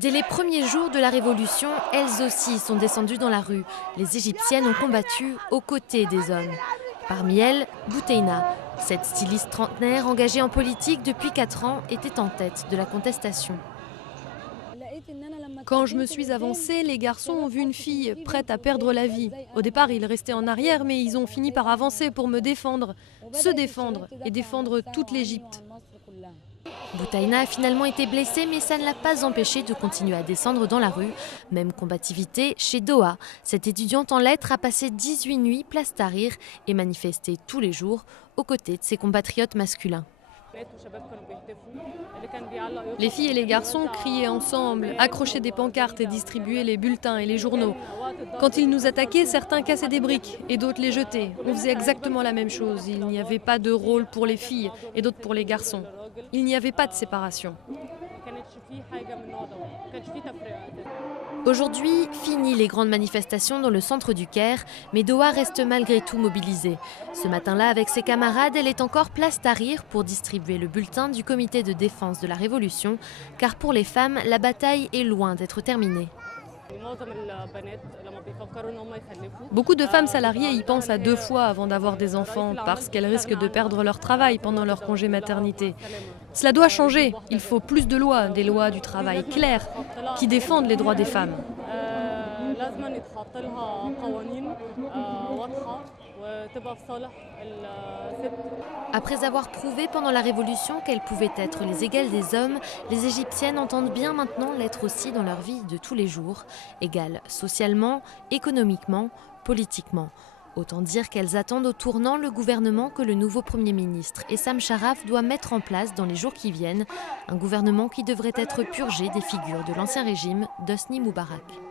Dès les premiers jours de la Révolution, elles aussi sont descendues dans la rue. Les Égyptiennes ont combattu aux côtés des hommes. Parmi elles, Bouteina. Cette styliste trentenaire engagée en politique depuis 4 ans était en tête de la contestation. Quand je me suis avancée, les garçons ont vu une fille prête à perdre la vie. Au départ, ils restaient en arrière, mais ils ont fini par avancer pour me défendre, se défendre et défendre toute l'Égypte. Bouteina a finalement été blessée, mais ça ne l'a pas empêchée de continuer à descendre dans la rue. Même combativité chez Doha. Cette étudiante en lettres a passé 18 nuits place Tahrir et manifesté tous les jours aux côtés de ses compatriotes masculins. Les filles et les garçons criaient ensemble, accrochaient des pancartes et distribuaient les bulletins et les journaux. Quand ils nous attaquaient, certains cassaient des briques et d'autres les jetaient. On faisait exactement la même chose. Il n'y avait pas de rôle pour les filles et d'autres pour les garçons. Il n'y avait pas de séparation. Aujourd'hui, fini les grandes manifestations dans le centre du Caire, mais Doha reste malgré tout mobilisée. Ce matin-là, avec ses camarades, elle est encore place Tahrir pour distribuer le bulletin du comité de défense de la Révolution, car pour les femmes, la bataille est loin d'être terminée. Beaucoup de femmes salariées y pensent à 2 fois avant d'avoir des enfants parce qu'elles risquent de perdre leur travail pendant leur congé maternité. Cela doit changer. Il faut plus de lois, des lois du travail claires qui défendent les droits des femmes. Après avoir prouvé pendant la Révolution qu'elles pouvaient être les égales des hommes, les Égyptiennes entendent bien maintenant l'être aussi dans leur vie de tous les jours, égales socialement, économiquement, politiquement. Autant dire qu'elles attendent au tournant le gouvernement que le nouveau Premier ministre Essam Sharaf doit mettre en place dans les jours qui viennent, un gouvernement qui devrait être purgé des figures de l'ancien régime d'Hosni Moubarak.